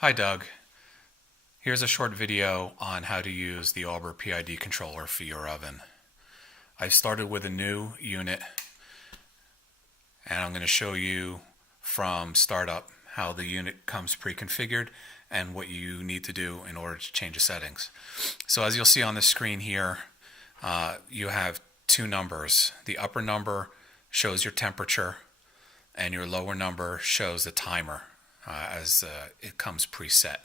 Hi Doug, here's a short video on how to use the Auber PID controller for your oven. I started with a new unit and I'm going to show you from startup how the unit comes pre-configured and what you need to do in order to change the settings. So as you'll see on the screen here, you have two numbers. The upper number shows your temperature and your lower number shows the timer as it comes preset.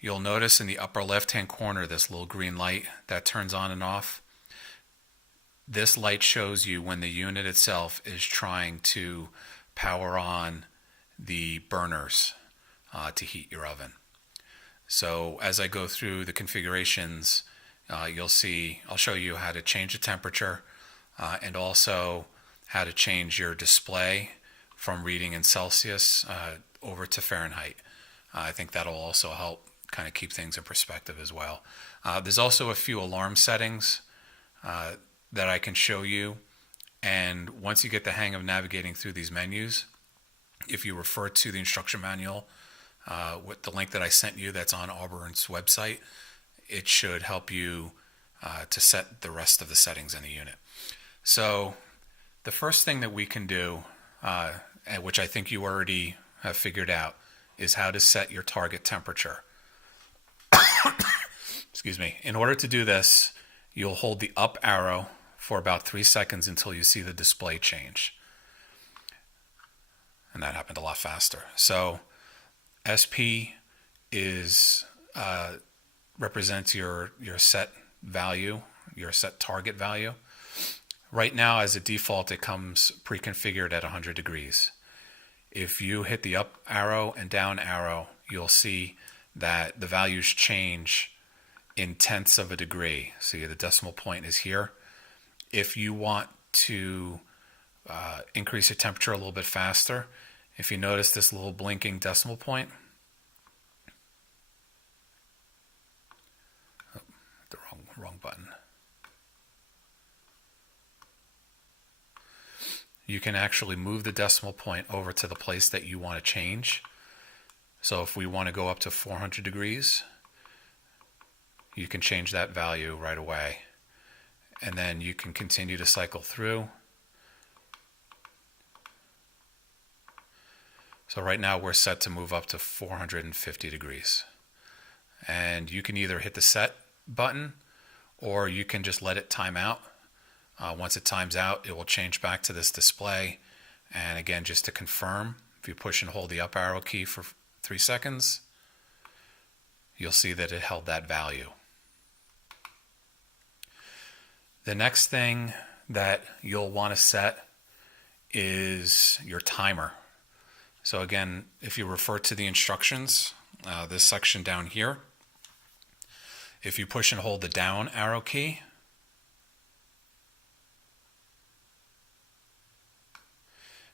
You'll notice in the upper left hand corner this little green light that turns on and off. This light shows you when the unit itself is trying to power on the burners to heat your oven. So as I go through the configurations, you'll see I'll show you how to change the temperature and also how to change your display from reading in Celsius over to Fahrenheit. I think that'll also help kind of keep things in perspective as well. There's also a few alarm settings that I can show you, and once you get the hang of navigating through these menus, if you refer to the instruction manual with the link that I sent you that's on Auburn's website, it should help you to set the rest of the settings in the unit. So the first thing that we can do, which I think you already have figured out, is how to set your target temperature. Excuse me. In order to do this, you'll hold the up arrow for about 3 seconds until you see the display change. And that happened a lot faster. So SP is represents your set value, your set target value. Right now, as a default, it comes pre-configured at 100 degrees. If you hit the up arrow and down arrow, you'll see that the values change in tenths of a degree. See, the decimal point is here. If you want to increase your temperature a little bit faster, if you notice this little blinking decimal point, the wrong button. You can actually move the decimal point over to the place that you want to change. So if we want to go up to 400 degrees, you can change that value right away. And then you can continue to cycle through. So right now we're set to move up to 450 degrees. And you can either hit the set button or you can just let it time out. Once it times out, it will change back to this display. And again, just to confirm, if you push and hold the up arrow key for 3 seconds, you'll see that it held that value. The next thing that you'll want to set is your timer. So again, if you refer to the instructions, this section down here, if you push and hold the down arrow key,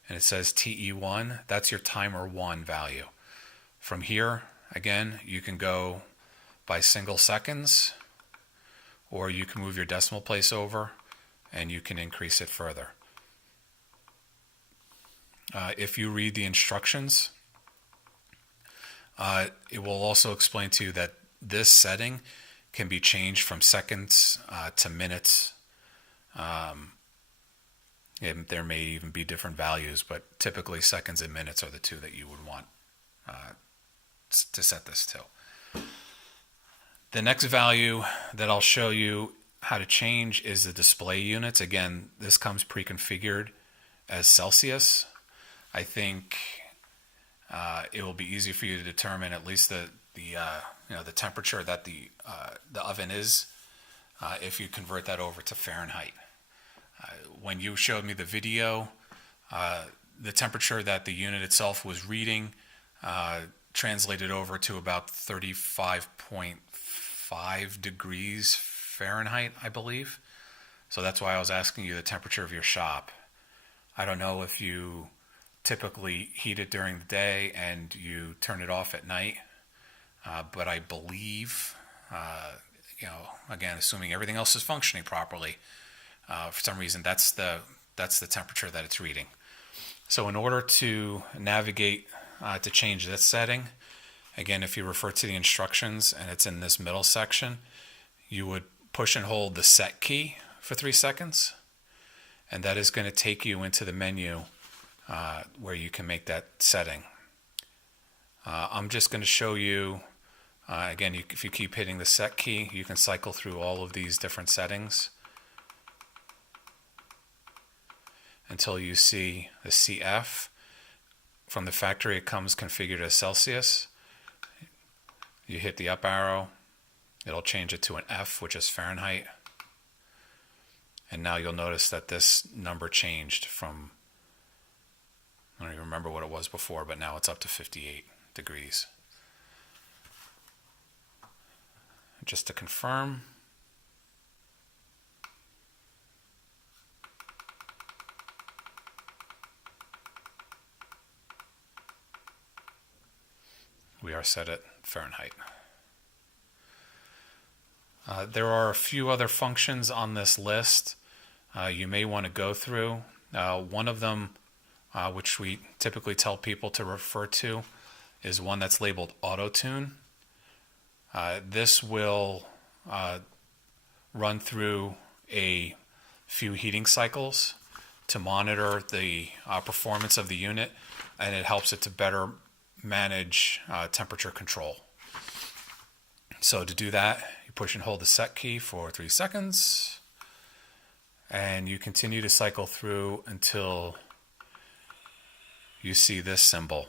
and it says TE1, that's your timer 1 value. From here, again, you can go by single seconds, or you can move your decimal place over and you can increase it further. If you read the instructions, it will also explain to you that this setting can be changed from seconds to minutes. There may even be different values, but typically seconds and minutes are the two that you would want to set this to. The next value that I'll show you how to change is the display units. Again, this comes pre-configured as Celsius. I think it will be easy for you to determine at least the temperature that the oven is if you convert that over to Fahrenheit. When you showed me the video, the temperature that the unit itself was reading translated over to about 35.5 degrees Fahrenheit, I believe. So that's why I was asking you the temperature of your shop. I don't know if you typically heat it during the day and you turn it off at night, but I believe, again, assuming everything else is functioning properly, for some reason that's the temperature that it's reading. So in order to navigate to change this setting, again, if you refer to the instructions and it's in this middle section, you would push and hold the set key for 3 seconds, and that is going to take you into the menu where you can make that setting. I'm just going to show you, again, if you keep hitting the set key, you can cycle through all of these different settings until you see the CF. From the factory, it comes configured as Celsius. You hit the up arrow, it'll change it to an F, which is Fahrenheit. And now you'll notice that this number changed from, I don't even remember what it was before, but now it's up to 58 degrees. Just to confirm, we are set at Fahrenheit. There are a few other functions on this list you may want to go through. One of them, which we typically tell people to refer to, is one that's labeled Auto Tune. This will run through a few heating cycles to monitor the performance of the unit, and it helps it to better manage temperature control. So to do that, you push and hold the set key for 3 seconds, and you continue to cycle through until you see this symbol,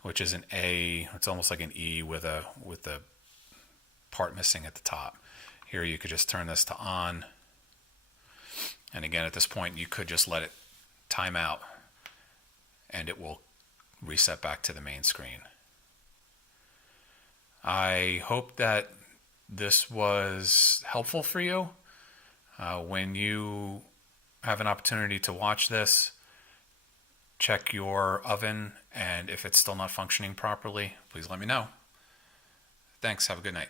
which is an A. It's almost like an E with the part missing at the top. Here you could just turn this to on, and again at this point you could just let it time out and it will reset back to the main screen. I hope that this was helpful for you. When you have an opportunity to watch this, check your oven, and if it's still not functioning properly, please let me know. Thanks. Have a good night.